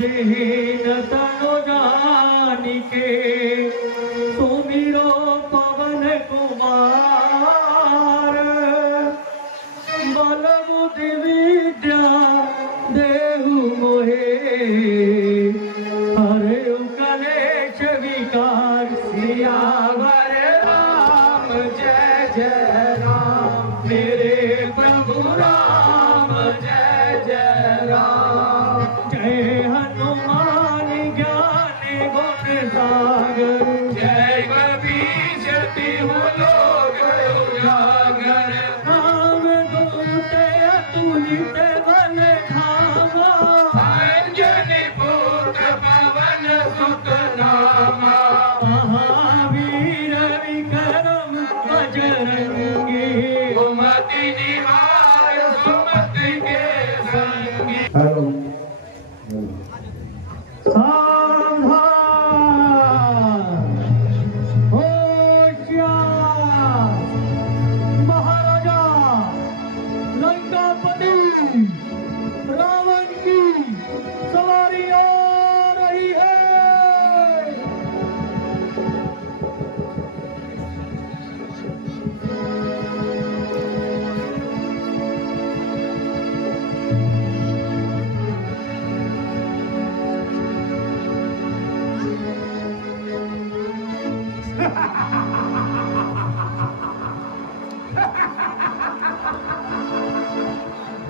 बुद्धिहीन तनु जानिके सुमिरो पवन कुमार बल बुद्धि विद्या देहु मोहे हरे कलेश विकार सियावर राम जय जय राम मेरे प्रभु राम जय जय राम जय हनुमान ज्ञान गुण सागर जय कबीर तिहु लोक उजागर राम दूत अतुलित बल धामा अंजनी पुत्र पवन सुत नामा महावीर विक्रम बजरंगी सुमति निवार सुमति के संगी हेलो सावधान होशियार महाराजा लंकापति रावण की सवारी आ रही है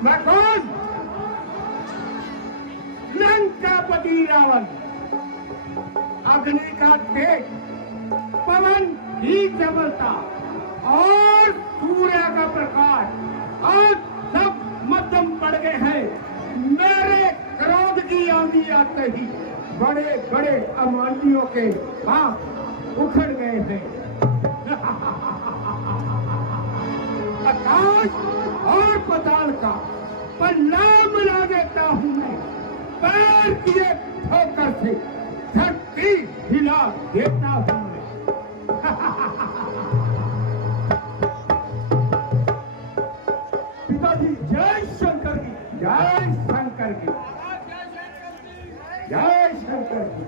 मैं कौन? लंकापति रावण। अग्नि का तेज, पवन ही चमलता और सूर्य का प्रकाश और सब मध्यम पड़ गए हैं। मेरे क्रोध की आंधी आते ही बड़े बड़े अमानियों के हाथ उखड़ गए हैं। आकाश और पताल का पल्ला मिला देता हूँ मैं। पैर किए ठोकर से धरती हिला देता हूँ मैं। पिताजी जय शंकर की जय शंकर की जय शंकर की।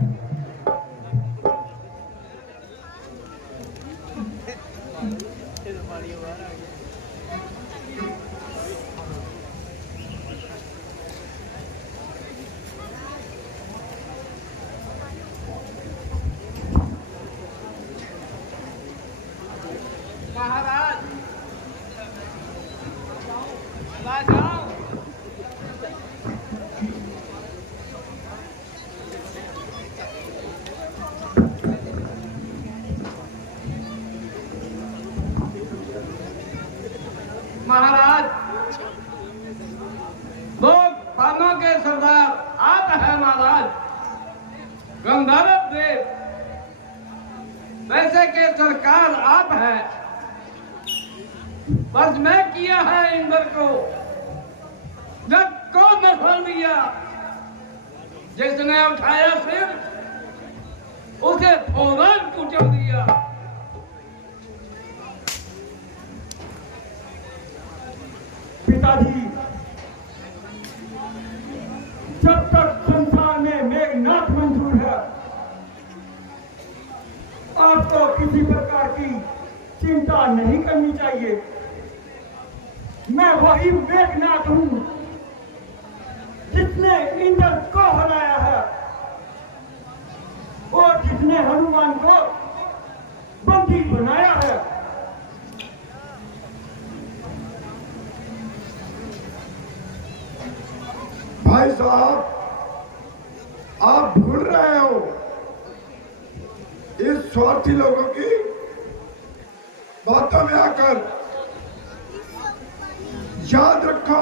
महाराज राजाओं महाराज दो पानों के सरदार आप हैं महाराज गंधर्व देव वैसे के सरकार आप हैं बस मैं किया है इंद्र को जब को नसल दिया जिसने उठाया सिर उसे फौरन कुचल दिया। पिताजी जब तक संसार में मेघनाथ मंजूर है आपको किसी प्रकार की चिंता नहीं करनी चाहिए। मैं वही मेघनाथ हूँ जिसने इंद्र को हराया है और जिसने हनुमान को बंदी बनाया है। भाई साहब आप भूल रहे हो इस स्वार्थी लोगों की बातों में आकर। याद रखो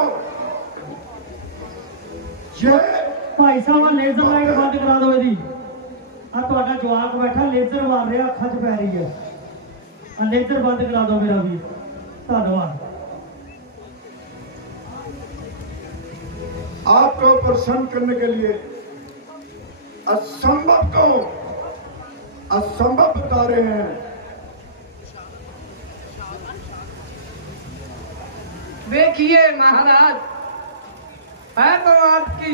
ये भाई साहब लेजर लाइट बंद करा दो जी। आ ਤੁਹਾਡਾ ਜਵਾਕ बैठा लेजर मार रहा ਅੱਖਾਂ 'ਚ ਪੈ ਰਹੀ है। आ लेजर बंद करा दो मेरा भी धन्यवाद। आपको प्रसन्न करने के लिए असंभव को असंभव बता रहे हैं। देखिए महाराज है तो आपकी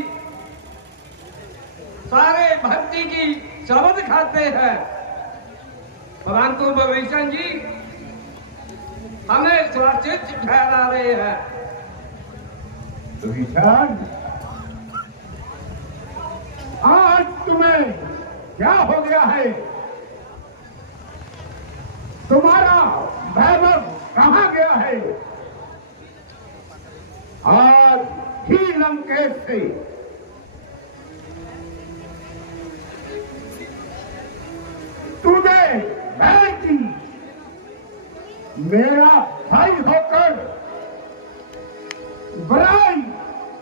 सारे भक्ति की शब्द खाते हैं, परंतु विभीषण जी हमें सुरक्षित ठहरा रहे हैं। विभीषण, आज तुम्हें क्या हो गया है? तुम्हारा वैभव कहाँ गया है? आज ही लंकेश से तुझे बैर की मेरा भाई होकर बुराई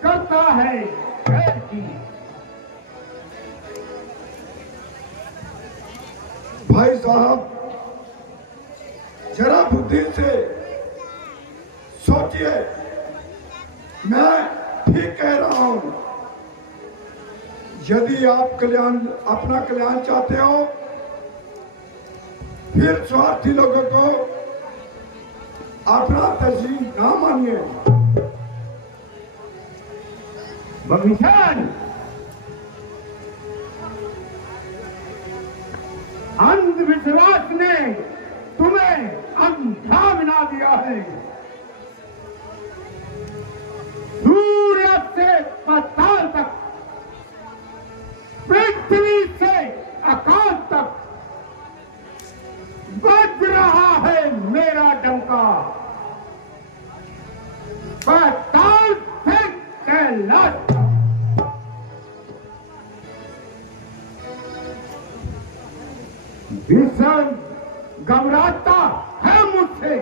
करता है बैर की। भाई साहब, जरा बुद्धि से सोचिए, मैं ठीक कह रहा हूं। यदि आप अपना कल्याण चाहते हो, फिर स्वार्थी लोगों को अपना तरजीह ना मानिए। विभीषण, अंधविश्वास ने तुम्हें अंधा बना दिया है। सूर्य से पाताल तक, पृथ्वी से आकाश तक बज रहा है मेरा डंका। पाताल से कैलाश तक। विषम घबराता है मुझसे,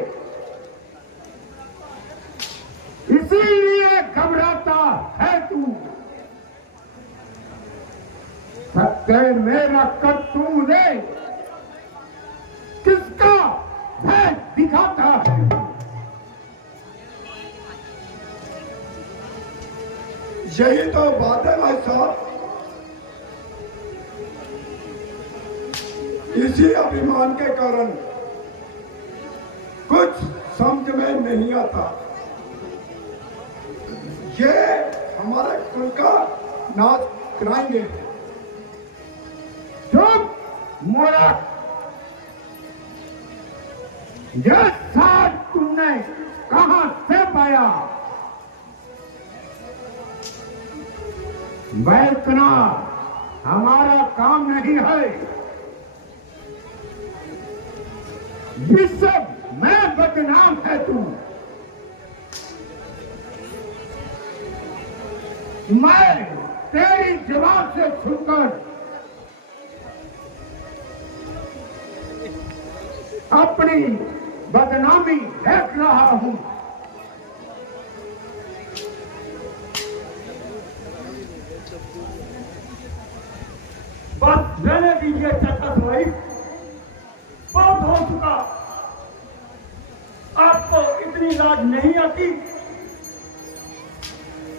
इसीलिए घबराता है तू। सत्य मेरा कर तू दे, किसका भय दिखाता है? यही तो बात है भाई साहब, इसी अभिमान के कारण कुछ समझ में नहीं आता। ये हमारे कुल का नाश कराएंगे। चुप मोरा, यह साथ तुमने कहां से पाया? बैठना हमारा काम नहीं है। विश्व में बदनाम है तू। मैं तेरी जवाब से छूकर अपनी बदनामी देख रहा हूं। बस रहने दीजिए चाचा भाई, बहुत हो चुका। आपको इतनी लाज नहीं आती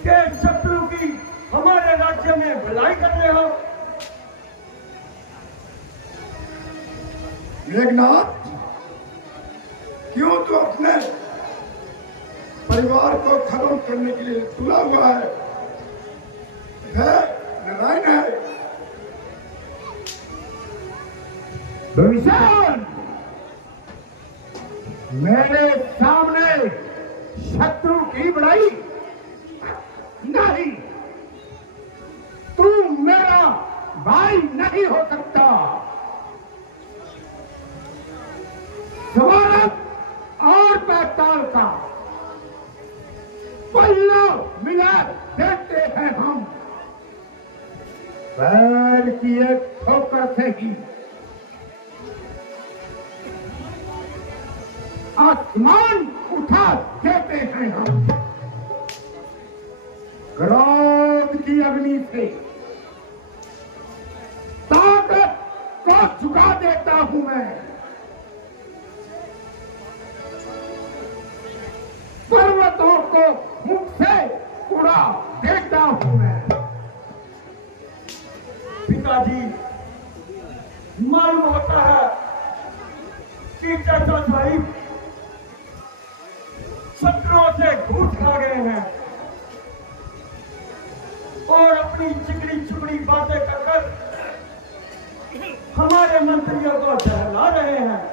कि शत्रु की हमारे राज्य में भलाई कर रहे हो? मेघनाथ, क्यों तू अपने परिवार को खत्म करने के लिए तुला हुआ है? वह नारायण है। विभीषण, मेरे सामने शत्रु की बड़ाई नहीं। तू मेरा भाई नहीं हो सकता। स्वार्थ और पाताल का पल्ला मिला देते हैं हम। पैर की एक ठोकर से ही आसमान उठा देते हैं हम। क्रोध की अग्नि से ताकत को झुका देता हूं मैं। पर्वतों को मुख से उड़ा देता हूं मैं। पिताजी, मालूम होता है कि चाचा साहिब शत्रुओं से घूस खा गए हैं। और अपनी चिकनी चुकड़ी बातें कर हमारे मंत्रियों को बहला रहे हैं।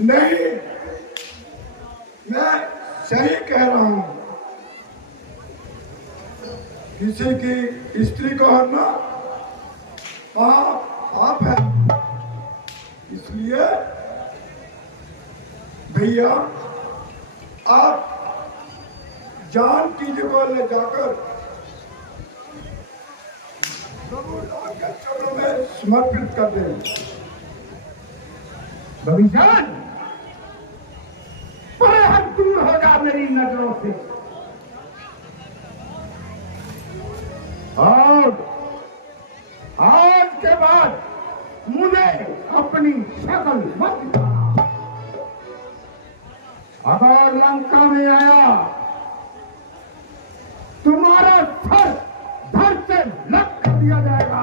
नहीं, मैं सही कह रहा हूं। किसी की स्त्री को हरना पाप है। इसलिए भैया आप जान की जगह ले जाकर प्रभु राम के चरणों में समर्पित कर दें। भविष्य बड़े हद दूर हो जा मेरी नजरों से। और आज के बाद मुझे अपनी शक्ल मत दिखाना। अगर लंका में आया तुम्हारा सर धड़ से लग कर दिया जाएगा।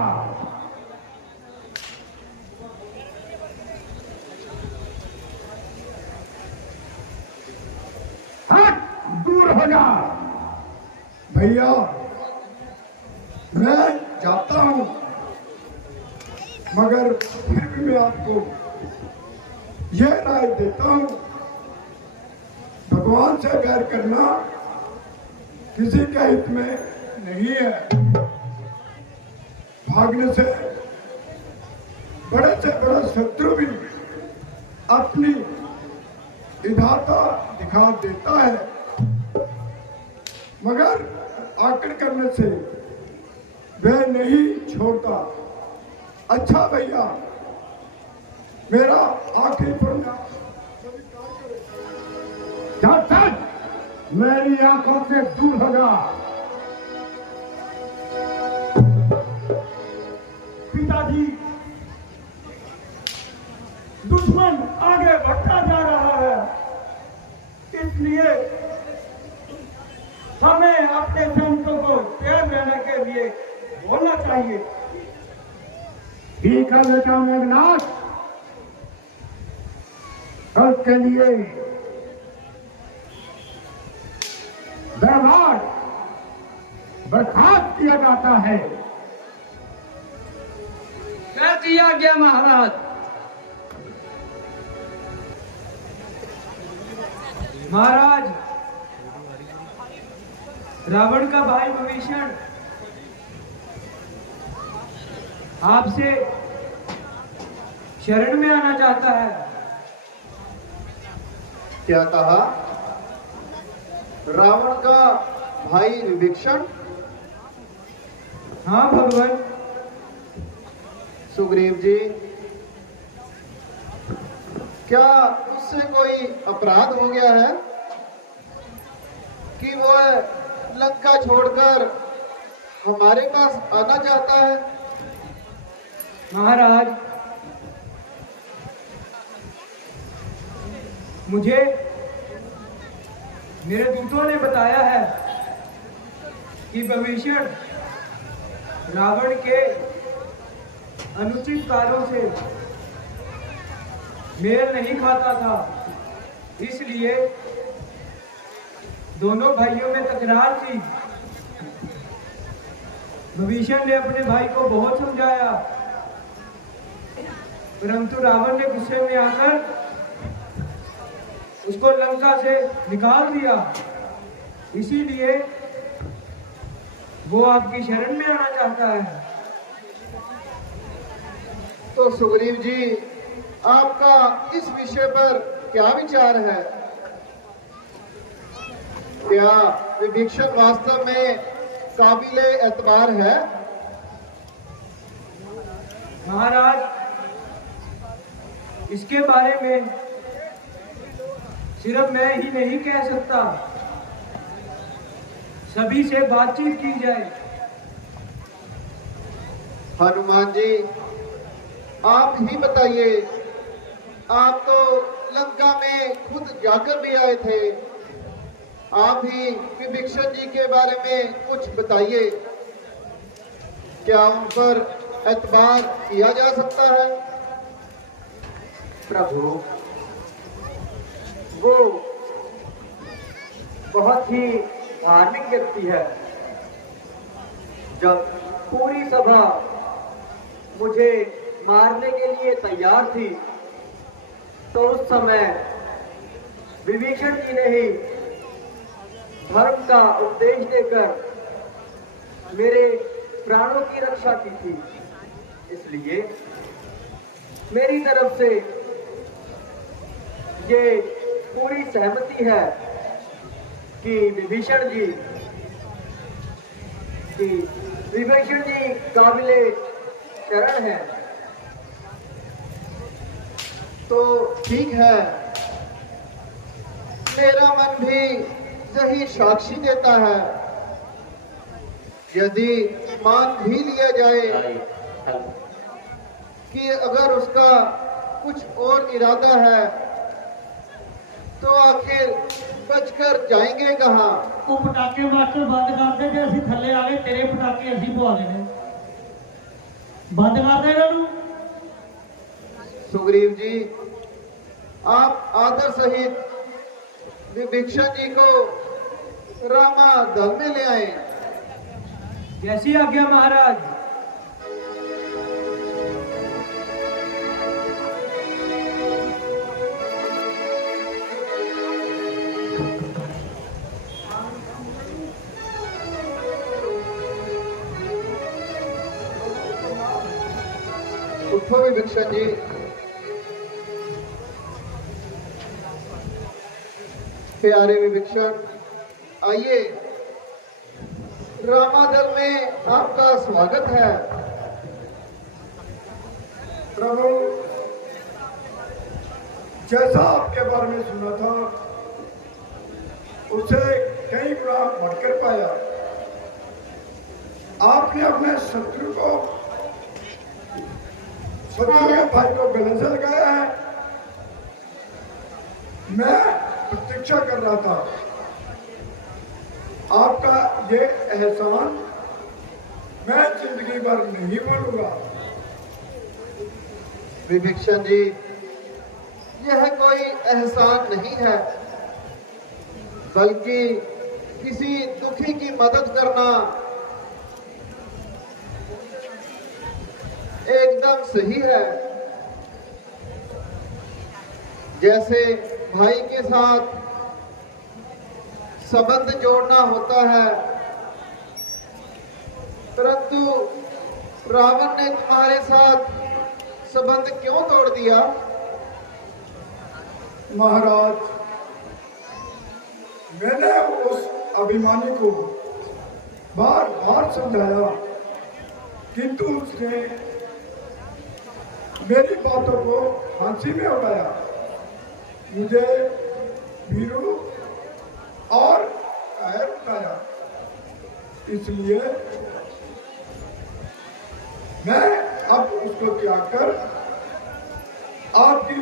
हट, दूर हो जा। भैया मैं जाता हूं, मगर फिर भी मैं आपको यह राय देता हूं, भगवान से बैर करना किसी के हित में नहीं है। भागने से बड़ा शत्रु भी अपनी विधाता दिखा देता है, मगर आकड़ करने से वह नहीं छोड़ता। अच्छा भैया, मेरा आखिरी प्रणाम। चल, मेरी आंखों से दूर हो जा। पिताजी, दुश्मन आगे बढ़ता जा रहा है, इसलिए हमें अपने सैनिकों को तैयार रहने के लिए बोलना चाहिए। ठीक है बेटा मेघनाथ, कल के लिए दरबार बर्खास्त किया जाता है। कर दिया गया महाराज। महाराज, रावण का भाई विभीषण आपसे शरण में आना चाहता है। क्या कहा? रावण का भाई विभीषण? हाँ भगवान। सुग्रीव जी, क्या उससे कोई अपराध हो गया है कि वह लंका छोड़कर हमारे पास आना चाहता है? महाराज, मुझे मेरे दूतों ने बताया है कि विभीषण रावण के अनुचित कार्यों से मेल नहीं खाता था, इसलिए दोनों भाइयों में तकरार थी। विभीषण ने अपने भाई को बहुत समझाया, परंतु रावण ने गुस्से में आकर उसको लंका से निकाल दिया। इसीलिए वो आपकी शरण में आना चाहता है। तो सुग्रीव जी, आपका इस विषय पर क्या विचार है? क्या विभीषण वास्तव में काबिले एतबार है? महाराज, इसके बारे में सिर्फ मैं ही नहीं कह सकता, सभी से बातचीत की जाए। हनुमान जी, आप ही बताइए। आप तो लंका में खुद जाकर भी आए थे। आप ही विभीषण जी के बारे में कुछ बताइए। क्या उन पर एतबार किया जा सकता है? प्रभु, वो बहुत ही धार्मिक व्यक्ति है। जब पूरी सभा मुझे मारने के लिए तैयार थी तो उस समय विभीषण जी ने ही धर्म का उपदेश देकर मेरे प्राणों की रक्षा की थी। इसलिए मेरी तरफ से ये पूरी सहमति है कि विभीषण जी काबिले शरण है। तो ठीक है, मेरा मन भी यही साक्षी देता है। यदि मान भी लिया जाए कि अगर उसका कुछ और इरादा है तो आखिर बचकर जाएंगे कहाँ? तू पटाके मास्टर बंद कर दे, जे ਅਸੀਂ ਥੱਲੇ ਆ ਗਏ ਤੇਰੇ ਪਟਾਕੇ ਅਸੀਂ ਪਵਾ ਦੇਣੇ। बंद कर दे इन्हों। सुग्रीव जी, आप आदर सहित विभीषण जी को रामा दल में ले आए। जैसी आज्ञा महाराज। उठो विभीषण जी। प्यारे विभीषण, आइए, रामादल में आपका स्वागत है। प्रभु, जैसा आपके बारे में सुना था उससे कई गुना बढ़कर पाया। आपने अपने शत्रु के भाई को गले से लगाया है। मैं प्रतीक्षा कर रहा था, आपका ये एहसान मैं जिंदगी भर नहीं भूलूंगा। विभीषण जी, यह कोई एहसान नहीं है, बल्कि किसी दुखी की मदद करना एकदम सही है। जैसे भाई के साथ संबंध जोड़ना होता है, परंतु रावण ने तुम्हारे साथ संबंध क्यों तोड़ दिया? महाराज, मैंने उस अभिमानी को बार बार समझाया, किंतु उसने मेरी बातों को फांसी में उड़ाया। मुझे वीरू और कायर उठाया। इसलिए मैं अब उसको त्याग कर आपकी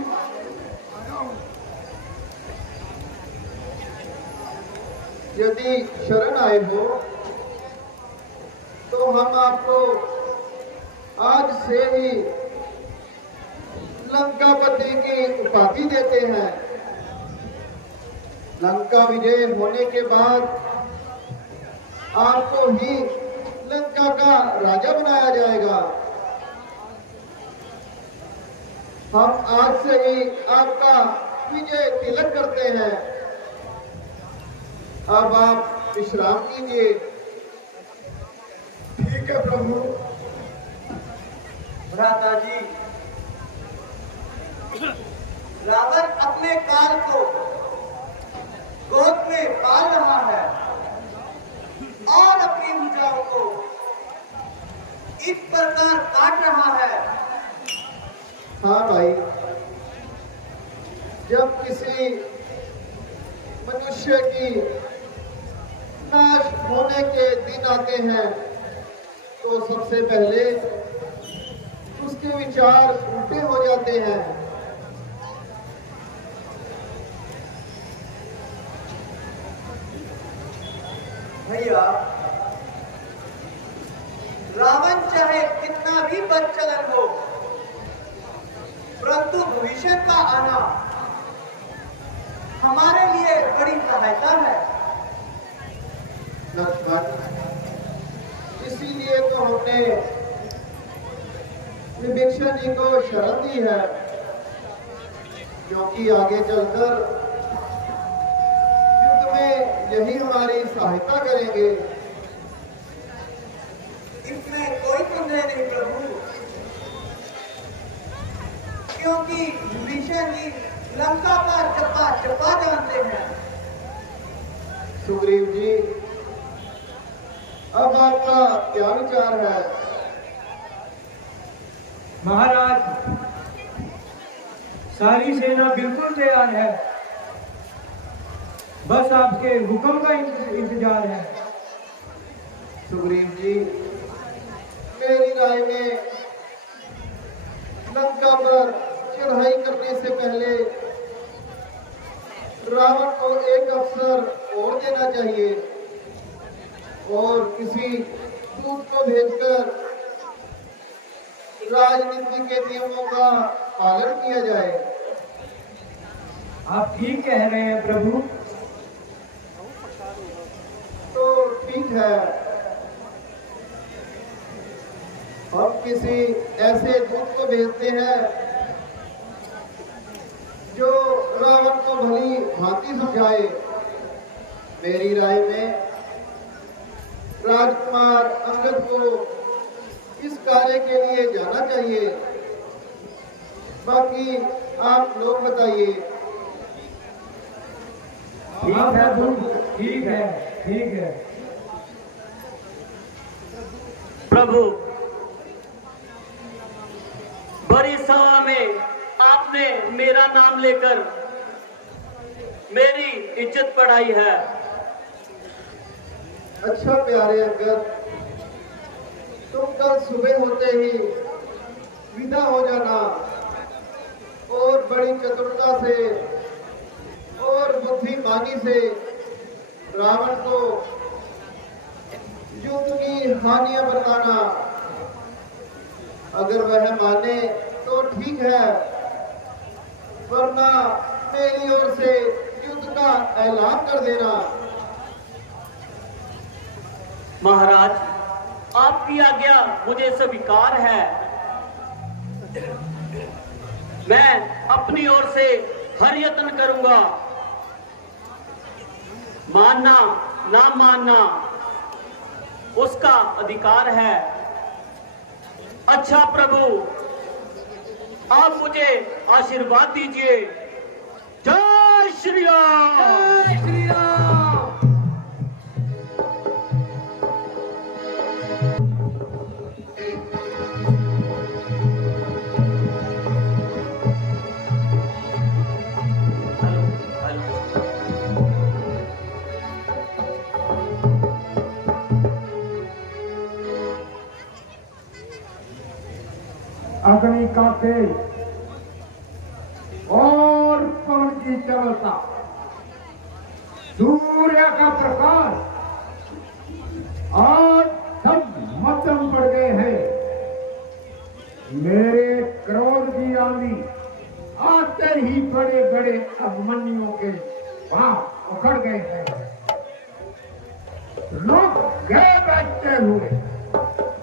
आया हूं। यदि शरण आए हो तो हम आपको आज से ही लंकापति की उपाधि देते हैं। लंका विजय होने के बाद आपको ही लंका का राजा बनाया जाएगा। हम आज से ही आपका विजय तिलक करते हैं। अब आप विश्राम कीजिए। ठीक है प्रभु। भ्राता जी, रावण अपने काल को गोद में पाल रहा है और अपनी भुजाओं को इस प्रकार काट रहा है। हाँ भाई, जब किसी मनुष्य की नाश होने के दिन आते हैं तो सबसे पहले उसके विचार उल्टे हो जाते हैं। भैया, रावण चाहे कितना भी बदचलन हो, परंतु परंतु भविष्य का आना हमारे लिए बड़ी सहायता है। लक्ष्मण, इसीलिए तो हमने विभीषण जी को शरण दी है, क्योंकि आगे चलकर युद्ध में यही हमारी सहायता करेंगे। इसमें कोई संदेह नहीं प्रभु, क्योंकि विभीषण जी लंका का चप्पा चप्पा जानते हैं। सुग्रीव जी, अब आपका क्या विचार है? महाराज, सारी सेना बिल्कुल तैयार है, बस आपके हुक्म का इंतजार है। सुग्रीव जी, मेरी राय में लंका पर चढ़ाई करने से पहले रावण को एक अवसर और देना चाहिए और किसी दूत को भेजकर राजनीति के नियमों का पालन किया जाए। आप ठीक कह रहे हैं प्रभु। तो ठीक है, हम किसी ऐसे दूत को भेजते हैं जो रावण को भली भांति समझाए। मेरी राय में राजकुमार अंगद को इस कार्य के लिए जाना चाहिए। बाकी आप लोग बताइए। ठीक है प्रभु, ठीक है, ठीक है। प्रभु, बड़ी सभा में आपने मेरा नाम लेकर मेरी इज्जत बढ़ाई है। अच्छा प्यारे अंगद, तुम कल सुबह होते ही विदा हो जाना और बड़ी चतुरता से और बुद्धिमानी से रावण को युद्ध की हानियां बताना। अगर वह माने तो ठीक है, वरना मेरी ओर से युद्ध का ऐलान कर देना। महाराज, आपकी आज्ञा मुझे स्वीकार है। मैं अपनी ओर से हर यत्न करूंगा। मानना ना मानना उसका अधिकार है। अच्छा प्रभु, आप मुझे आशीर्वाद दीजिए। जय श्री राम। जय श्री राम। अग्नि का तेज और पवन की चलता, सूर्य का प्रकाश आज सब मध्यम पड़ गए हैं। मेरे क्रोध की आंधी आते ही बड़े बड़े अभिमन्युओं के पांव उखड़ गए हैं। लोग गए बैठते हुए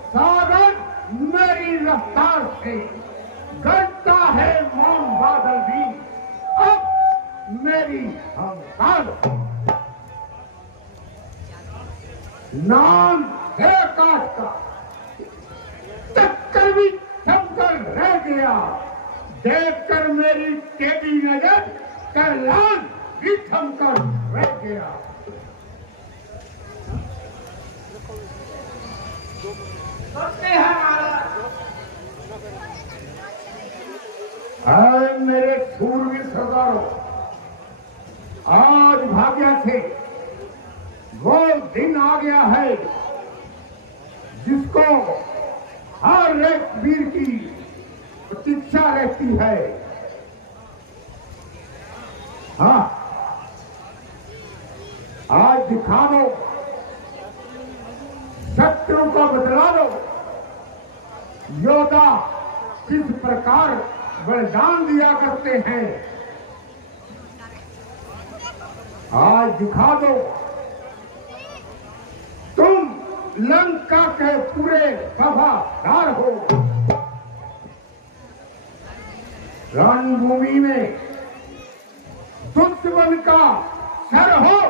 सागर मेरी रफ्तार से गरजता है। मौन बादल भी अब मेरी हमसार। नाम है आकाश का, चक्कर भी थमकर रह गया। देखकर मेरी टेढ़ी नजर कैलाश भी थमकर रह गया। सत्य है महाराज। हाय मेरे सूरवीर सरदारों, आज भाग्य से वो दिन आ गया है जिसको हर एक वीर की प्रतीक्षा रहती है। हाँ, आज दिखा दो, शत्रु को बतला दो योद्धा किस प्रकार बलिदान दिया करते हैं। आज दिखा दो तुम लंका के पूरे वफादार हो। रणभूमि में दुश्मन का सर हो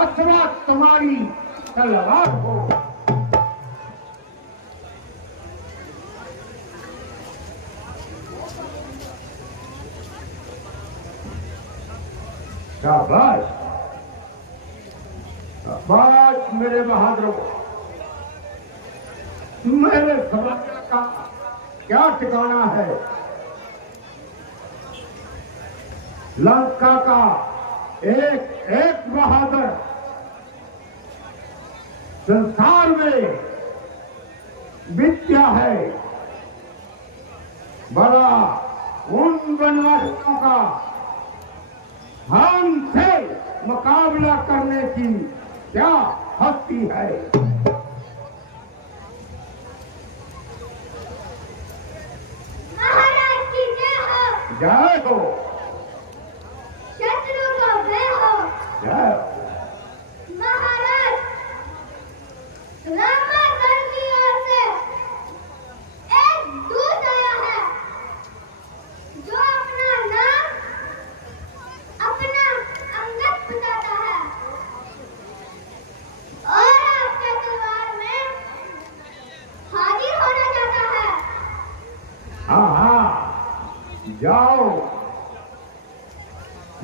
अथवा तुम्हारी तलवार हो। शाबाश शाबाश मेरे बहादुरों। मेरे समझने का क्या ठिकाना है। लंका का एक एक बहादुर संसार में विद्या है। बड़ा उन वनवासियों का हमसे मुकाबला करने की क्या हस्ती है। महाराज की जय हो। जय हो। शत्रु को जय हो। जय महाराज रामागढ़ की ओर से एक दूत आया है जो अपना नाम अपना अंगत बताता है और आपके दरबार में हाजिर होना चाहता है। हाँ हाँ जाओ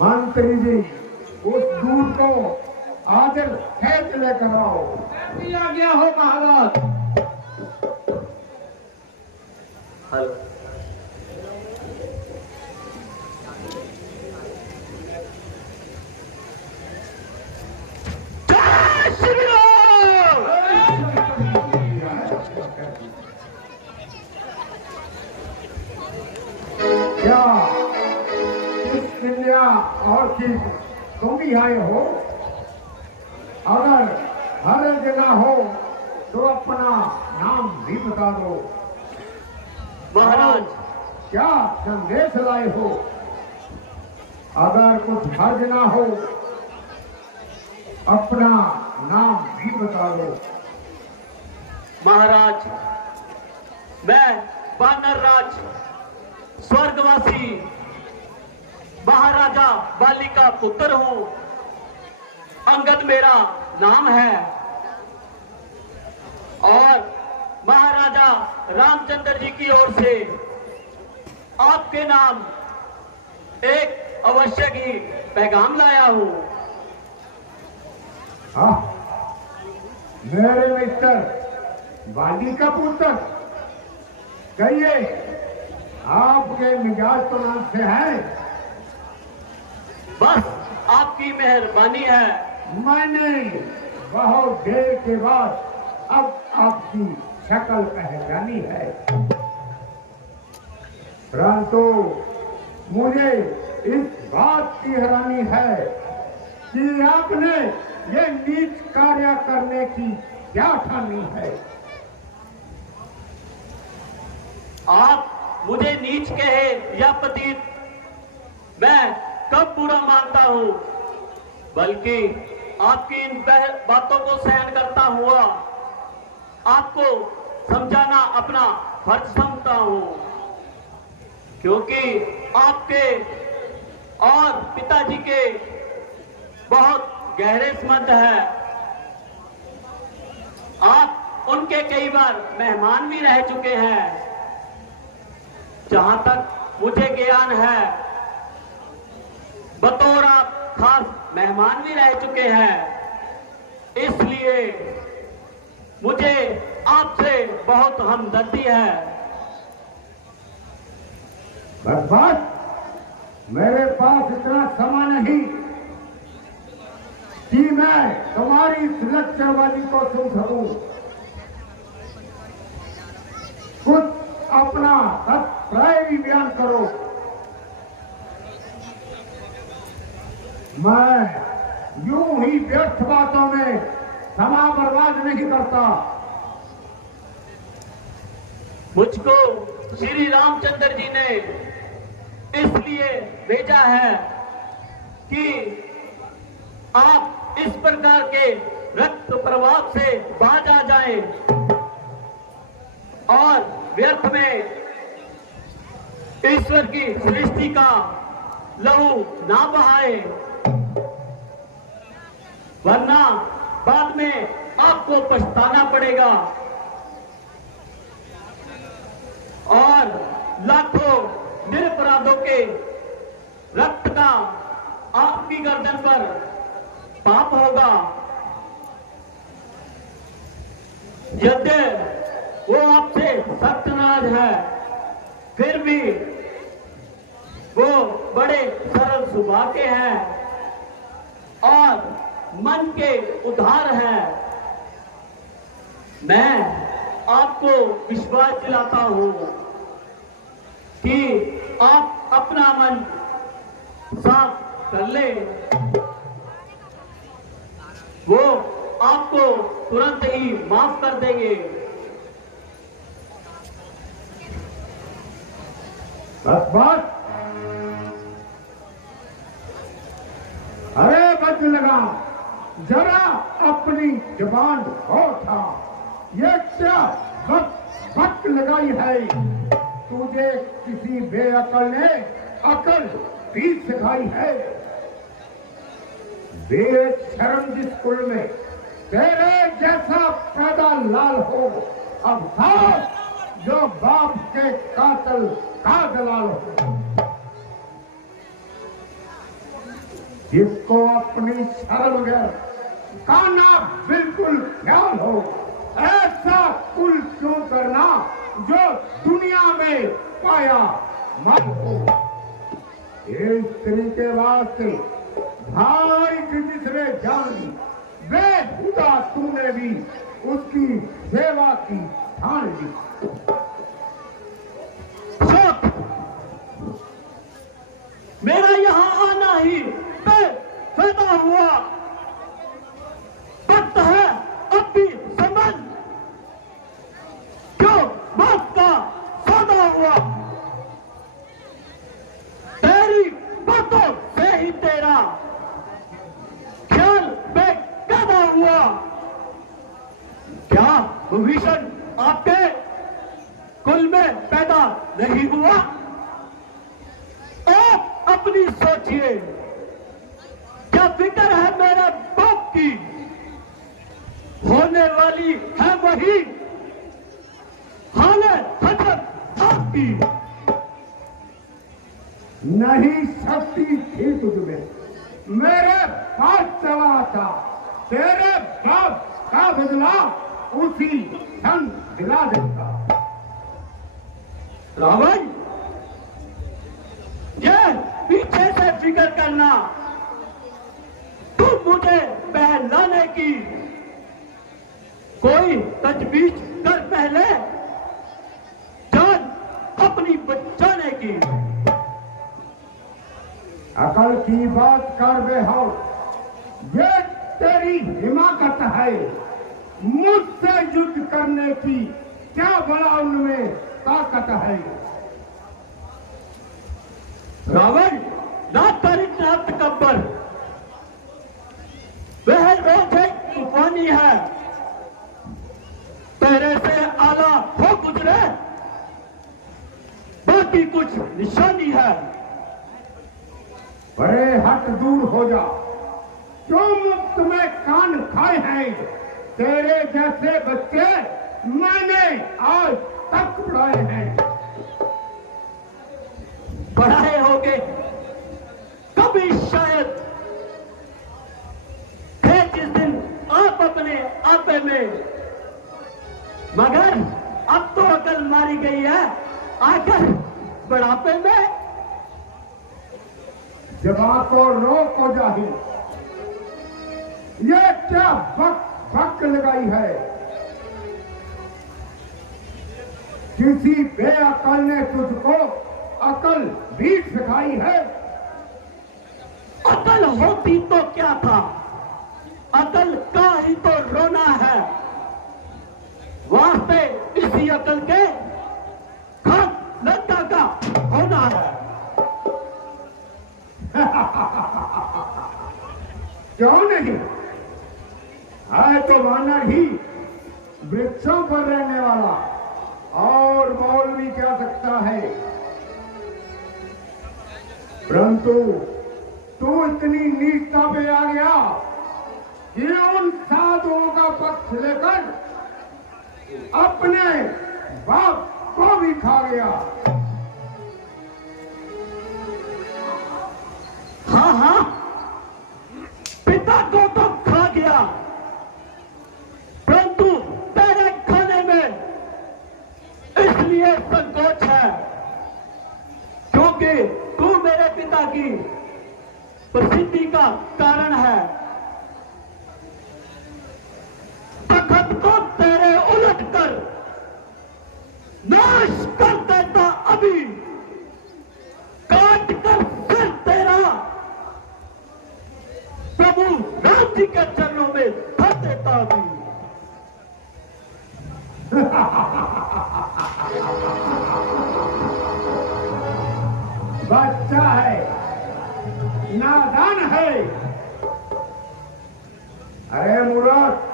मंत्री जी उस दूत को आदर खेत लेकर आओ। दिया गया हो महाराज। हेलो क्या इस दुनिया और चीज तुम भी आए हो? अगर हर जगह हो तो अपना नाम भी बता दो। महाराज क्या संदेश लाए हो? अगर कुछ हर्ज ना हो अपना नाम भी बता दो। महाराज मैं वानर राज स्वर्गवासी महाराजा बाली का पुत्र हूं। अंगद मेरा नाम है और महाराजा रामचंद्र जी की ओर से आपके नाम एक आवश्यक ही पैगाम लाया हूं। हाँ मेरे मिस्टर बाली का पुत्र कहिए आपके मिजाज तो नाम से है। बस आपकी मेहरबानी है। मैंने बहुत देर के बाद अब आपकी शक्ल पहचानी है, परंतु मुझे इस बात की हैरानी है कि आपने ये नीच कार्य करने की क्या ठानी है। आप मुझे नीच कहे या पतित मैं कब बुरा मानता हूं, बल्कि आपकी इन बातों को सहन करता हुआ आपको समझाना अपना फर्ज समझता हूं, क्योंकि आपके और पिताजी के बहुत गहरे संबंध है। आप उनके कई बार मेहमान भी रह चुके हैं। जहां तक मुझे ज्ञान है बतौर आप खास मेहमान भी रह चुके हैं, इसलिए मुझे आपसे बहुत हमदर्दी है। बस मेरे पास इतना समय नहीं कि मैं तुम्हारी सुरक्षावादी को सुन सकूं। कुछ अपना तत्प्राय भी बयान करो। मैं यूं ही व्यर्थ बातों में समय बर्बाद नहीं करता। मुझको श्री रामचंद्र जी ने इसलिए भेजा है कि आप इस प्रकार के रक्त प्रभाव से बाज आ जाएं और व्यर्थ में ईश्वर की सृष्टि का लहू ना बहाए, वरना बाद में आपको पछताना पड़ेगा और लाखों निरपराधों के रक्त का आपकी गर्दन पर पाप होगा। यद्य वो आपसे सख्त नाराज है, फिर भी वो बड़े सरल स्वभाव के हैं और मन के उदार हैं। मैं आपको विश्वास दिलाता हूं कि आप अपना मन साफ कर ले, वो आपको तुरंत ही माफ कर देंगे। बस अरे बच लगा, जरा अपनी जबान हो था। ये क्या वक्त लगाई है? तुझे किसी बेअकल ने अकल भी सिखाई है? बेशर्म जिस कुल में तेरे जैसा पैदा लाल हो, अब था जो बाप के कातल का दलाल हो। जिसको अपनी शर्म का ना बिल्कुल ख्याल हो, ऐसा कुल क्यों करना जो दुनिया में पाया मत हो। इस स्त्री के वास्ते भाई की जिसने जान ली, बेहुदा तूने भी उसकी सेवा की ठान ली। मेरा यहाँ आना ही पैदा हुआ वक्त है, अब भी संबंध क्यों बात का सौदा हुआ। तेरी बातों से ही तेरा ख्याल बेकायदा हुआ। क्या विभीषण आपके कुल में पैदा नहीं हुआ? आप अपनी सोचिए, क्या फिक्र है मेरे बाप की? होने वाली है वही हाल हजरत आपकी। नहीं शक्ति थी तुझमें, मेरे पास चला था। तेरे बाप का बदला उसी क्षण दिला देगा। रावण, ये पीछे से फिक्र करना, तुम मुझे बहलाने की कोई तजवीज कर पहले जान अपनी बचाने की। अकल की बात कर बे हो, ये तेरी हिमाकत है। मुझसे युद्ध करने की क्या बड़ा उनमें ताकत है? रावण ना तारीख ना तकब्बर, वह रोज एक तूफानी है, तेरे से आला हो गुजरे बाकी कुछ निशानी है। बड़े हट दूर हो जा, क्यों मुफ्त में कान खाए हैं? तेरे जैसे बच्चे मैंने आज तक पढ़ाए हैं। पढ़ाए होंगे कभी शायद, थे जिस दिन आप अपने आपे में, मगर अब तो अकल मारी गई है आकर बुढ़ापे में। जवान को रोको जाही, ये क्या वक्त लगाई है? किसी बेअकल ने तुझको अकल भी सिखाई है? अकल होती तो क्या था, अकल का ही तो रोना है। वास्ते इसी अकल के खान लड़का का होना है। क्यों नहीं? है तो वानर ही, वृक्षों पर रहने वाला, और मौलवी क्या सकता है? परंतु तू इतनी नीचता पे आ गया कि उन साधुओं का पक्ष लेकर अपने बाप को भी खा गया। हाँ हाँ, पिता को तो खा गया, परंतु तेरे खाने में इसलिए संकोच है क्योंकि तू मेरे पिता की प्रसिद्धि का कारण है। तखत को तेरे उलट कर नाश कर देता अभी, काट कर सिर तेरा प्रभु राम जी के चरणों में धर देता अभी। बच्चा है, नादान है। अरे मूर्ख,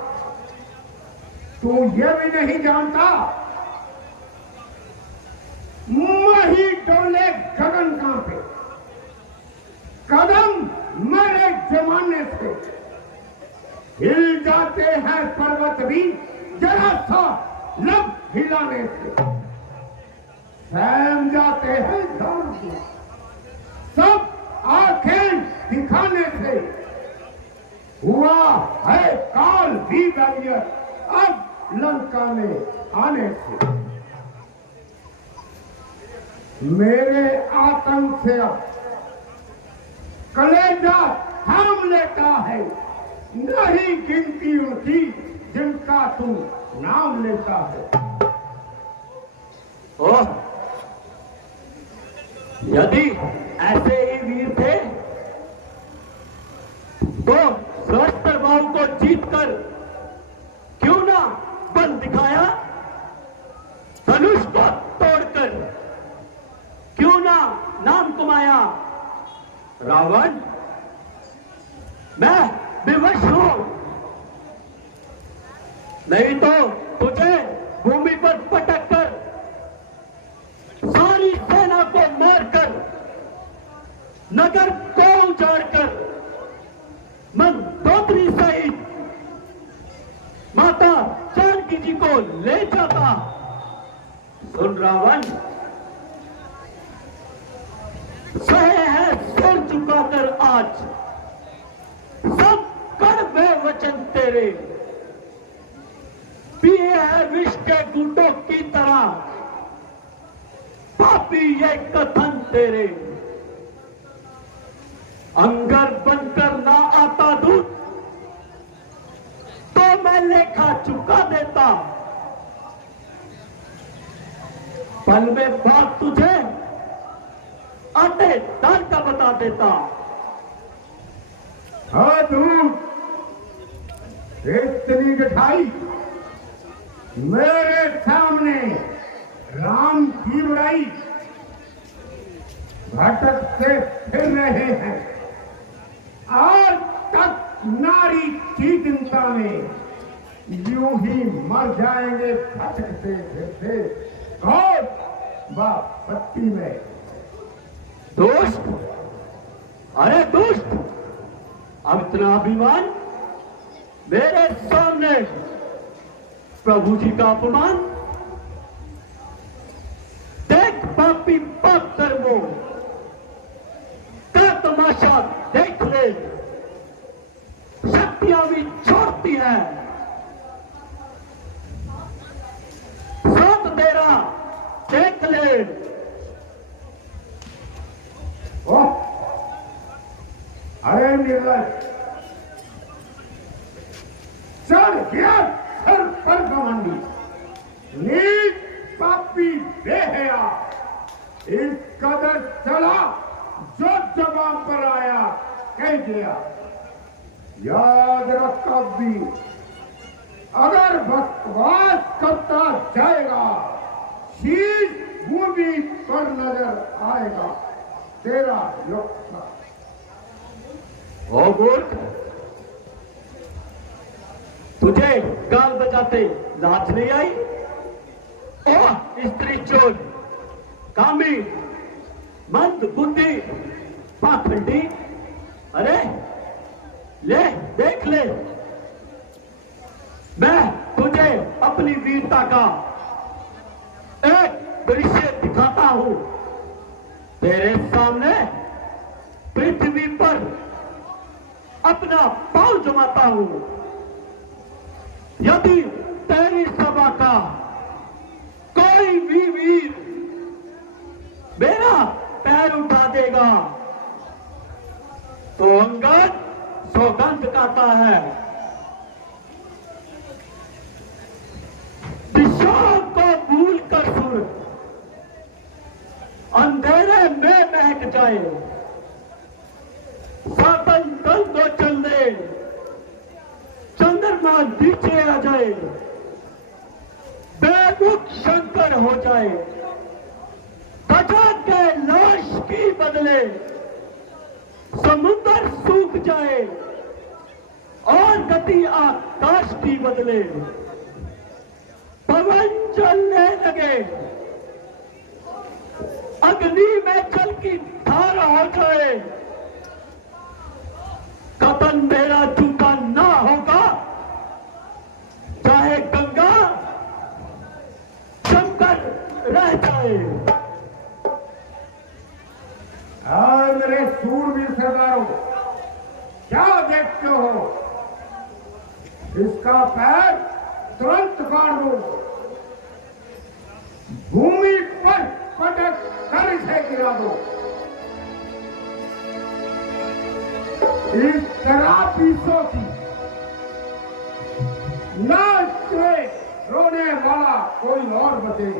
तू ये भी नहीं जानता मही डोले गगन कांपे, कदम मेरे जमाने से हिल जाते हैं पर्वत भी जरा सा लब हिलाने से, सहम जाते हैं धरती सब आंखें दिखाने से, हुआ है काल भी बैरियर अब लंका में आने से। मेरे आतंक से अब कलेजा थाम लेता है, नहीं गिनती उनकी जिनका तू नाम लेता है। ओह, यदि ऐसे ही वीर थे तो सहस्त्र भाव को जीतकर क्यों ना बल दिखाया, धनुष को तोड़कर क्यों ना नाम कमाया। रावण, मैं विवश हूं, नहीं तो तुझे भूमि पर पटक कर सारी सेना को मारकर नगर को उजाड़कर मंदोदरी सहित माता जानकी जी को ले जाता। सुन रावण, सहे है सिर झुकाकर आज सब कड़वे वचन तेरे, पिए है विष के घूंटों की तरह पापी ये कथन तेरे। अंगर बनकर ना आता दूध तो मैं लेखा चुका देता, पल में बात तुझे आटे दाल का बता देता। हाँ तू इतनी गठाई मेरे सामने राम की बुराई भटकते फिर रहे हैं, आज तक नारी की चिंता में यूं ही मर जाएंगे भटकते फिरते और बत्ती में। दोस्त, अरे दोस्त, अब इतना अभिमान, मेरे सामने प्रभु जी का अपमान। देख पापी पाप कर्मों का तमाशा देख ले, शक्तियां भी छोड़ती हैं, साथ तेरा देख ले। अरे निर्लज, चढ़ गया सर पर घमंडी, नीच पापी बेहया, इस कदर चला जो जबान पर आया कह दिया। याद रख कभी अगर बकवास करता जाएगा शीश भूमि पर नजर आएगा तेरा लक्ष्य। ओ मूर्ख, तुझे गाल बजाते लाज नहीं आई? ओ स्त्री चोर, कामी, मंद बुद्धि, पाखंडी, अरे ले देख ले, मैं तुझे अपनी वीरता का एक दृश्य दिखाता हूं। तेरे सामने पृथ्वी पर अपना पांव जमाता हूं। यदि तेरी सभा का कोई भी वीर मेरा पैर उठा देगा तो अंगद सौगंध खाता है, दिशाओं को भूल कर सुर अंधेरे में महक जाए, सातन दल दो चल दे, चंद्रमा नीचे आ जाए, बेमुख शंकर हो जाए, ध्वजा के लाश की बदले समुद्र सूख जाए और गति आकाश की बदले पवन चलने लगे, अग्नि में जल की धार हो जाए, कतन मेरा चूका ना होगा, चाहे गंगा शंकर रह जाए। और मेरे सूरवीर सरदारों, क्या देखते हो? इसका पैर तुरंत काट दो, भूमि पर पटक कर इसे गिरा दो। इस तरह पीसों की नाच में रोने वाला कोई और बचे।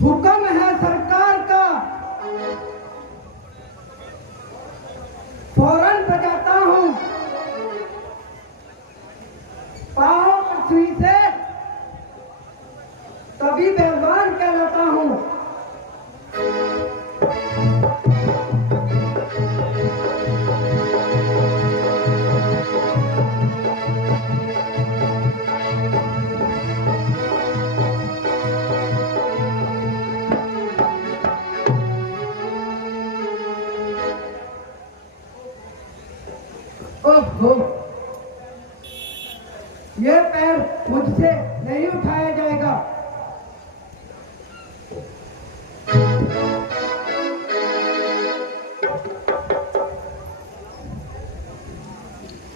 हुक्म है सरकार का, फौरन बजाता हूँ, पाँव पृथ्वी से तभी पहलवान कहलाता हूँ। ओहो, ये पैर मुझसे नहीं उठाया जाएगा।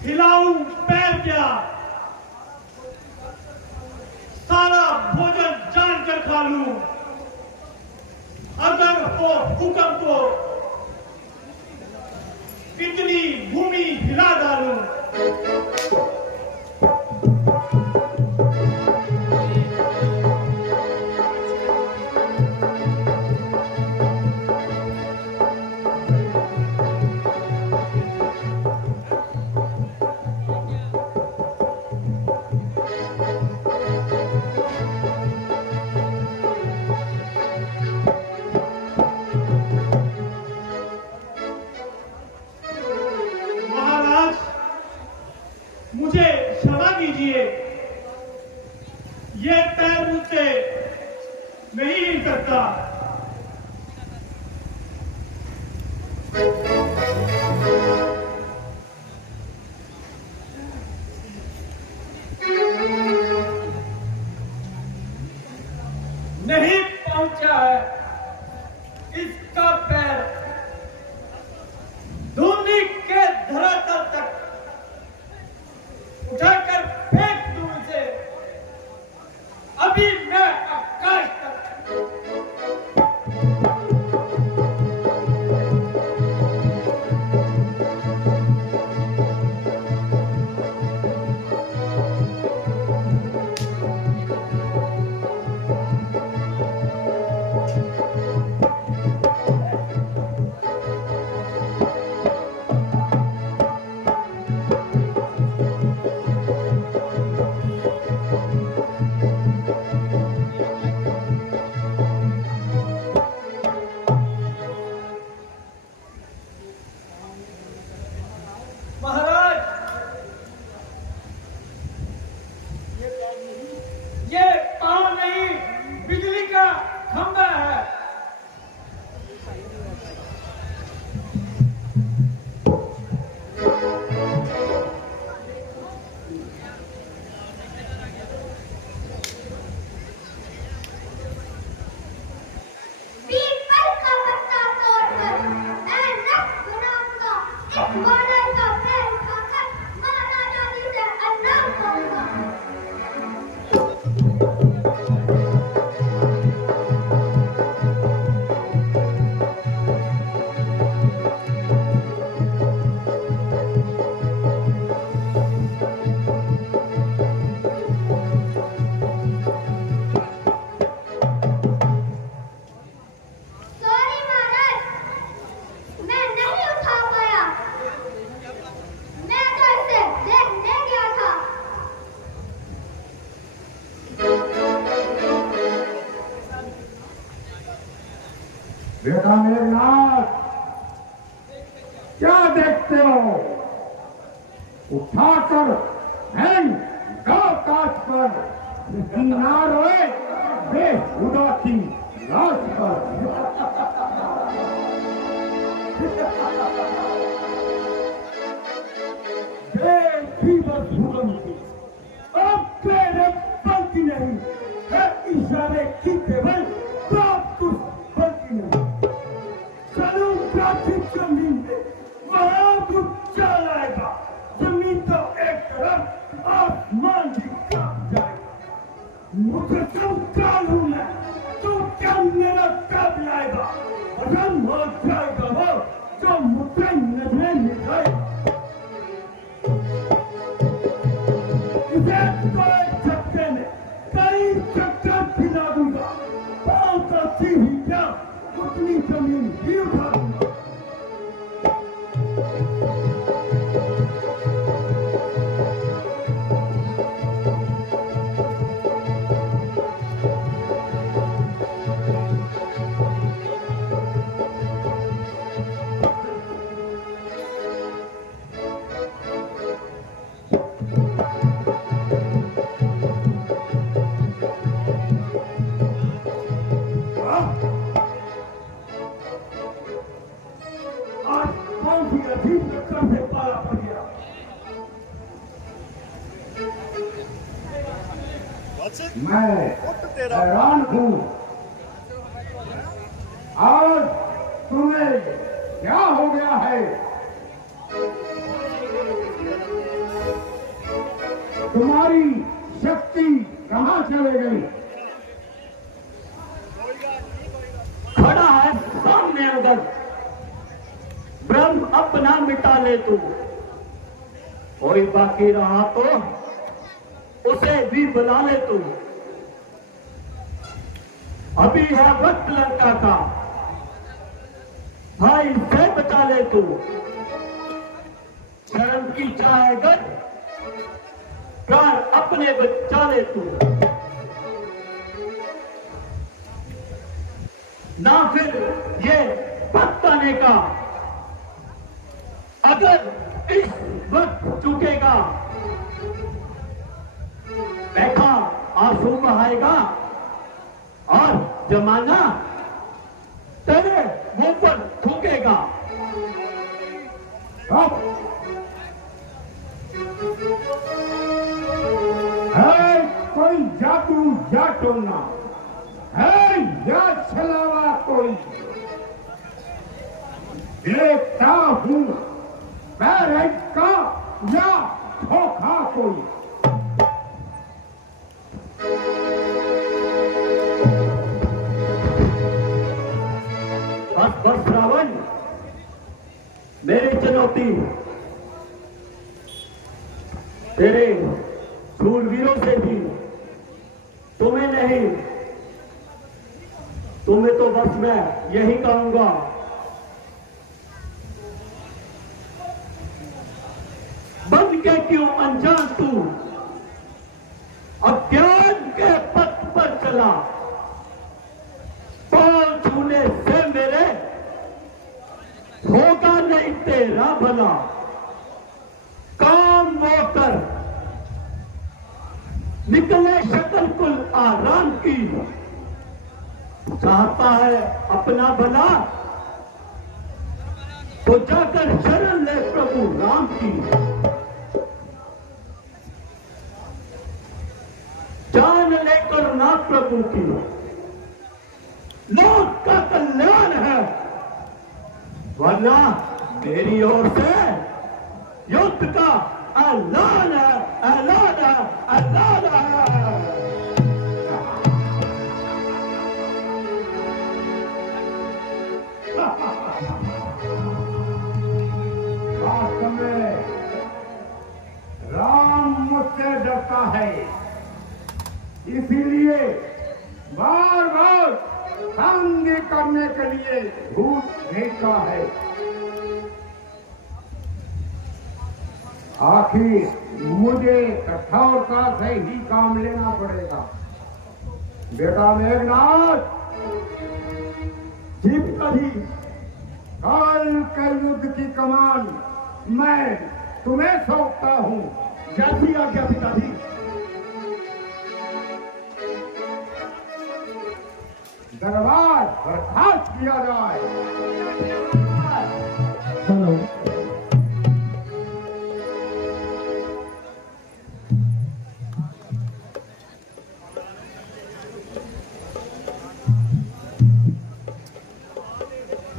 हिलाऊं पैर क्या, सारा भोजन जानकर खा लूं, अगर हो हुक्म तो कितनी भूमि हिला डालूं। मुझे क्षमा कीजिए, ये पैर मुझसे नहीं हिल सकता। नहीं पहुंचा है इसका पैर धूलि के धरातल तक, उठाकर फेंक दूं इसे, अभी मैं आकाश तक। सॉरी महाराज, मैं नहीं उठा पाया। मैं तो इसे देखने गया था। बेटा मेघनाथ, क्या देखते हो? उठाकर हैंग गांव काट पर ना रोए बेहुदा की लाश पर। देखी बस भूगम की अब तेरे बल्कि नहीं है इशारे की केवल बात कुछ बल्कि नहीं चलूं प्राचीन जमीन में वहां कुछ चल आएगा जमीन तो एक तरफ आसमान भी कांप जाएगा मुझे कंकाल हूं मैं तो क्या मेरा कब आएगा खत्म हो जाएगा वो जो मुझे नजरें मिलाएगा कोई झटके में कई चक्कर खिला दूंगा पाँव करती ही क्या उतनी जमीन भी उठा दूंगा आज कौन सी अजीब चक्कर से पाला पड़ गया मैं हैरान हूँ। आज तुम्हें क्या हो गया है? तुम्हारी शक्ति कहाँ चले गई? खड़ा है सामने अगर ब्रह्म अपना मिटा ले तू कोई बाकी रहा तो उसे भी बुला ले तू अभी है वक्त लंका का भाई से बचा ले तू शर्म की चाहे गट प्राण अपने बचा ले तू ना फिर ये वक्त आने का अगर इस वक्त चुकेगा देखा आंसू बहाएगा और जमाना तेरे मुंह पर थूकेगा है कोई जादू या टोना है या छलावा कोई देखता हूँ पैरेंट का या धोखा कोई बस बस रावण मेरी चुनौती तेरे शूरवीरों से भी तुम्हें नहीं तुम्हें तो बस मैं यही कहूंगा बन के क्यों अनजान तू अज्ञान के पथ पर चला पांव छूने से मेरे होगा नहीं तेरा भला काम वो कर निकले शक्ल कुल आराम की चाहता है अपना भला तो जाकर शरण ले प्रभु राम की जान लेकर ना प्रभु की लोक का कल्याण है वरना मेरी ओर से युद्ध का ऐलान है ऐलान है ऐलान है इसीलिए बार बार तंग करने के लिए झूठ भेजता है। आखिर मुझे कठोरता से ही काम लेना पड़ेगा। बेटा मेघनाथ, जी पिताजी। कल के युद्ध की कमान मैं तुम्हें सौंपता हूँ। जैसी आज्ञा पिताजी। दरबार बर्खास्त किया जाए। हेलो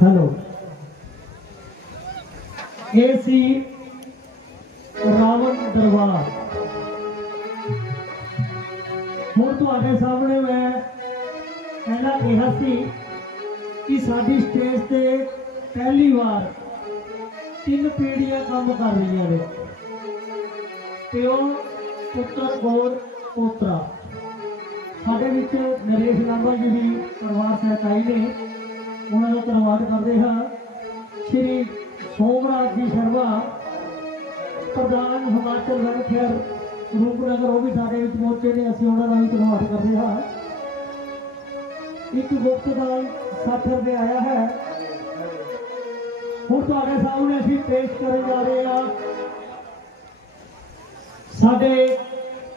हेलो एसी रावण दरबार ਹੁਣ ਤੁਹਾਡੇ ਸਾਹਮਣੇ ਮੈਂ ਪਹਿਲਾਂ ਕਿਹਾ ਸੀ ਕਿ ਸਾਡੀ ਸਟੇਜ ਤੇ ਪਹਿਲੀ ਵਾਰ 3 ਪੀੜ੍ਹੀਆਂ ਕੰਮ ਕਰ ਰਹੀਆਂ ਨੇ। ਪਿਓ ਪੁੱਤਰ ਗੌਰ ਪੋਤਰਾ। ਸਾਡੇ ਵਿੱਚ ਨਰੇਸ਼ ਲਾਂਬਾ ਜੀ ਦੀ ਪਰਿਵਾਰ ਸਹਿਤਾਈ ਨੇ, ਉਹਨਾਂ ਦਾ ਧੰਨਵਾਦ ਕਰਦੇ ਹਾਂ। ਸ਼੍ਰੀ ਸੋਮਰਾਜ ਜੀ ਸ਼ਰਮਾ ਪ੍ਰਧਾਨ ਹਿਮਾਚਲ ਵੈਲਫੇਅਰ ਰੂਪਨਗਰ, ਉਹ ਵੀ ਸਾਡੇ ਵਿੱਚ ਪਹੁੰਚੇ ਨੇ, ਅਸੀਂ ਉਹਨਾਂ ਦਾ ਵੀ ਧੰਨਵਾਦ ਕਰਦੇ ਹਾਂ। ਇੱਕ ਗੁਪਤ ਦਾਨ 60 ਰੁਪਏ ਆਇਆ ਹੈ। ਹੁਣ ਤੁਹਾਡੇ ਸਾਹਮਣੇ ਅਸੀਂ ਪੇਸ਼ ਕਰਨ ਜਾ ਰਹੇ ਹਾਂ ਸਾਡੇ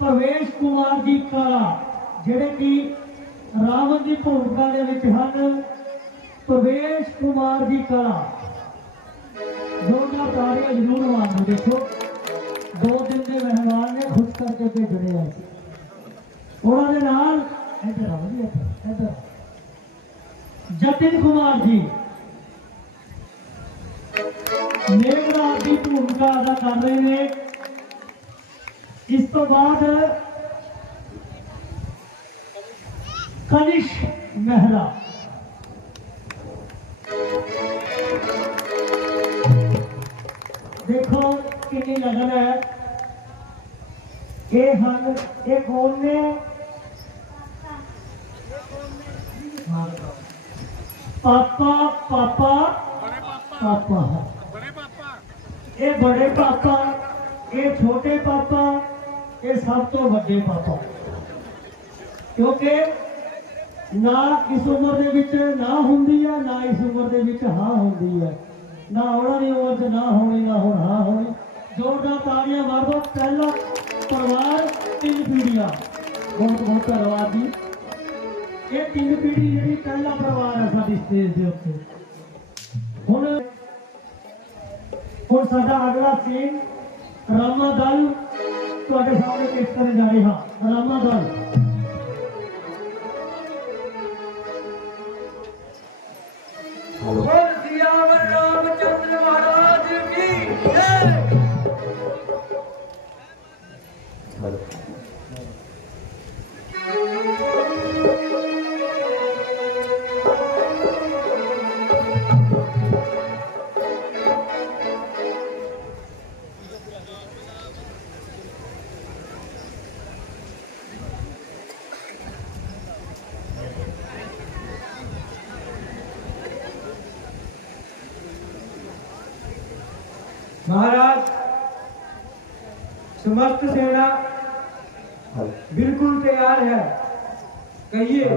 ਪ੍ਰਵੇਸ਼ ਕੁਮਾਰ ਜੀ ਕਾਲਾ, ਜਿਹੜੇ ਕਿ ਰਾਵਣ ਦੀ ਭੂਮਿਕਾ ਦੇ ਵਿੱਚ ਹਨ। ਪ੍ਰਵੇਸ਼ ਕੁਮਾਰ ਜੀ ਕਾਲਾ, जोरदार तालियां जरूर मारना। देखो 2 दिन के मेहमान ने खुश करके भेजने आए, उन्होंने नाल इधर आओ जी, इधर जतिन कुमार जी मेघनाथ की भूमिका अदा कर रहे हैं। इस तो बाद कनिश मेहरा, देखो कितनी लगन है। ये हन ये कौन ने पापा पापा पापा है। ये बड़े पापा, ये छोटे पापा, ये सब तो बड़े पापा, क्योंकि ना इस उम्र दे विच ना हुंदी है, ना इस उम्र दे विच हाँ हुंदी है, ना होना नहीं उम्र च ना होनी, ना हो हाँ होनी। जोरदार तालियां मार दो। पहला परिवार 3 पीढ़ियां, बहुत बहुत धन्यवाद जी। ये 3 पीढ़ी जी पहला परिवार है साडी स्टेज के उत्ते। हुण साडा अगला सीन रामा दल तुहाडे सामने पेश करने जा रहे हाँ। रामा दल बोल सियावर रामचंद्र महाराज की जय। महाराज, समस्त सेना बिल्कुल तैयार है, कहिए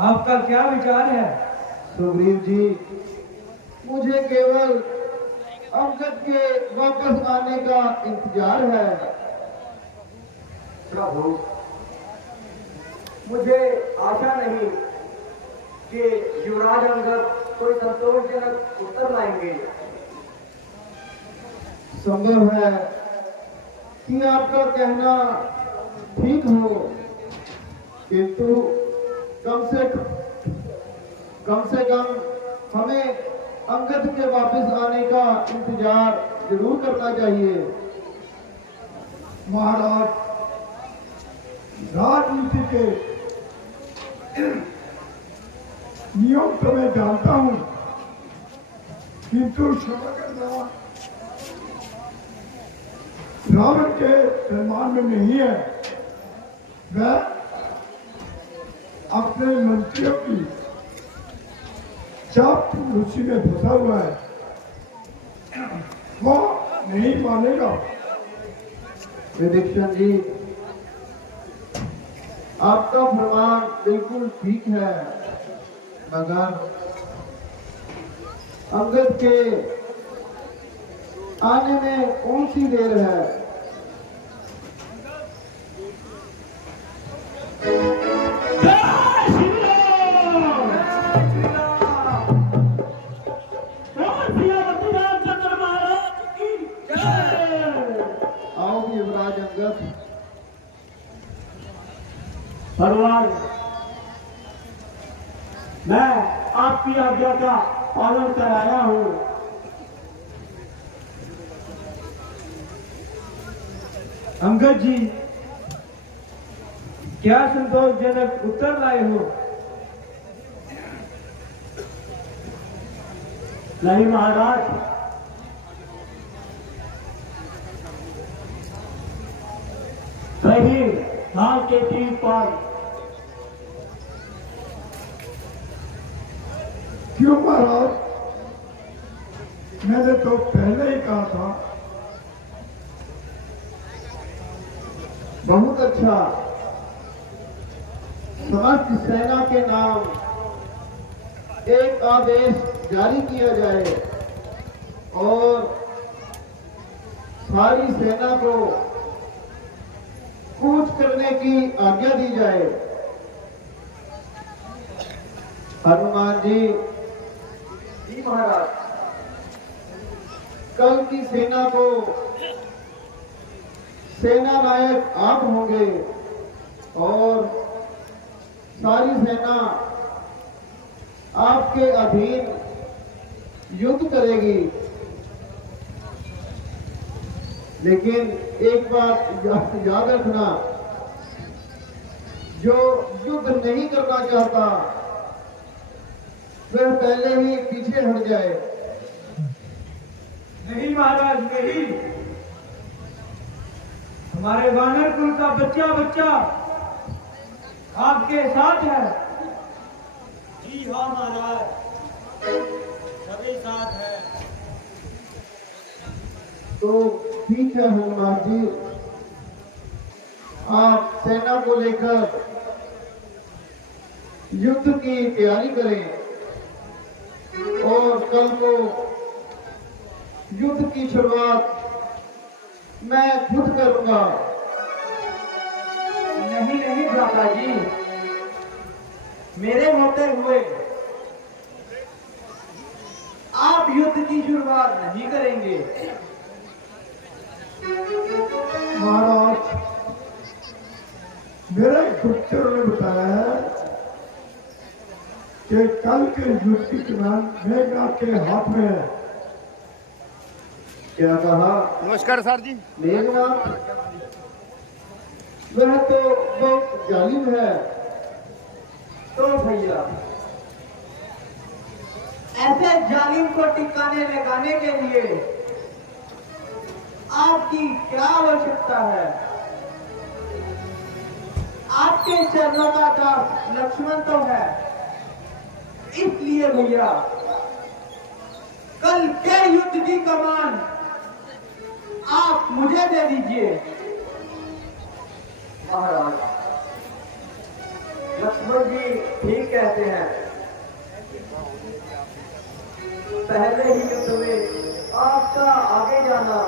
आपका क्या विचार है? सुग्रीव जी, मुझे केवल अंगद के वापस आने का इंतजार है। प्रभु, मुझे आशा नहीं कि युवराज अंगद कोई संतोषजनक उत्तर लाएंगे। संभव है कि आपका कहना ठीक हो, किंतु कम से कम हमें अंगद के वापस आने का इंतजार जरूर करना चाहिए। महाराज, राजनीति के नियम तो मैं जानता हूं, किंतु रावण के सम्मान में नहीं है। वह अपने मंत्रियों की चापलूसी में फंसा हुआ है, वो नहीं मानेगा। विभीषण जी, आपका फरमान बिल्कुल ठीक है, मगर अंगद के आने में कौन सी देर है? आओ युवराज अंगद। भगवान, मैं आपकी आज्ञा का पालन कराया हूँ। अंगद जी, क्या संतोषजनक उत्तर लाए हो? नहीं महाराज, कहीं हाल के तीर पर क्यों महाराज? मैंने तो पहले ही कहा था। बहुत अच्छा, समस्त सेना के नाम एक आदेश जारी किया जाए और सारी सेना को कूच करने की आज्ञा दी जाए। हनुमान जी महाराज, कल की सेना को सेना नायक आप होंगे और सारी सेना आपके अधीन युद्ध करेगी। लेकिन एक बात याद रखना, जो युद्ध नहीं करना चाहता वह पहले ही पीछे हट जाए। नहीं महाराज, नहीं। हमारे वानर कुल का बच्चा बच्चा आपके साथ है। जी हाँ महाराज, सभी साथ है। तो ठीक है हनुमान जी, आप सेना को लेकर युद्ध की तैयारी करें और कल को युद्ध की शुरुआत मैं खुद करूंगा। नहीं नहीं भ्राता जी, मेरे होते हुए आप युद्ध की शुरुआत नहीं करेंगे। महाराज, मेरे गुप्तचर ने बताया है कि कल के युद्ध की कमान मेघनाथ के हाथ में है। क्या कहा? नमस्कार सर जी। मेघनाथ वह तो बहुत जालिम है। तो भैया, ऐसे जालिम को टिकाने लगाने के लिए आपकी क्या आवश्यकता है? आपके चरणों का दास लक्ष्मण तो है, इसलिए भैया कल के युद्ध की कमान आप मुझे दे दीजिए। महाराज, लक्ष्मण जी ठीक कहते हैं। पहले ही युद्ध में आपका आगे जाना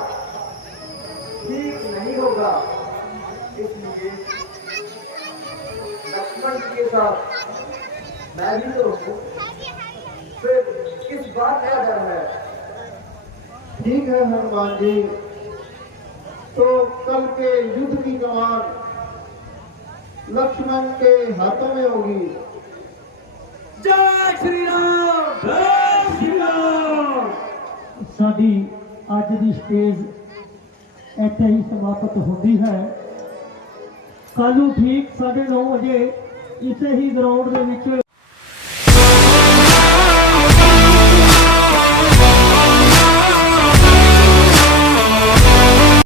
ठीक नहीं होगा, इसलिए लक्ष्मण जी के साथ मैं भी तो हूँ। फिर किस बात का डर है? ठीक है हनुमान जी, तो कल के युद्ध की कमान लक्ष्मण के हाथों में होगी। जय श्री राम, जय श्री राम। ਸਾਡੀ ਅੱਜ ਦੀ ਸਟੇਜ ਇੱਥੇ ਹੀ ਸਮਾਪਤ ਹੁੰਦੀ ਹੈ। ਕੱਲ੍ਹ ਨੂੰ ਠੀਕ 9:30 ਵਜੇ ਇਸੇ ਹੀ ਗਰਾਊਂਡ ਦੇ ਵਿੱਚ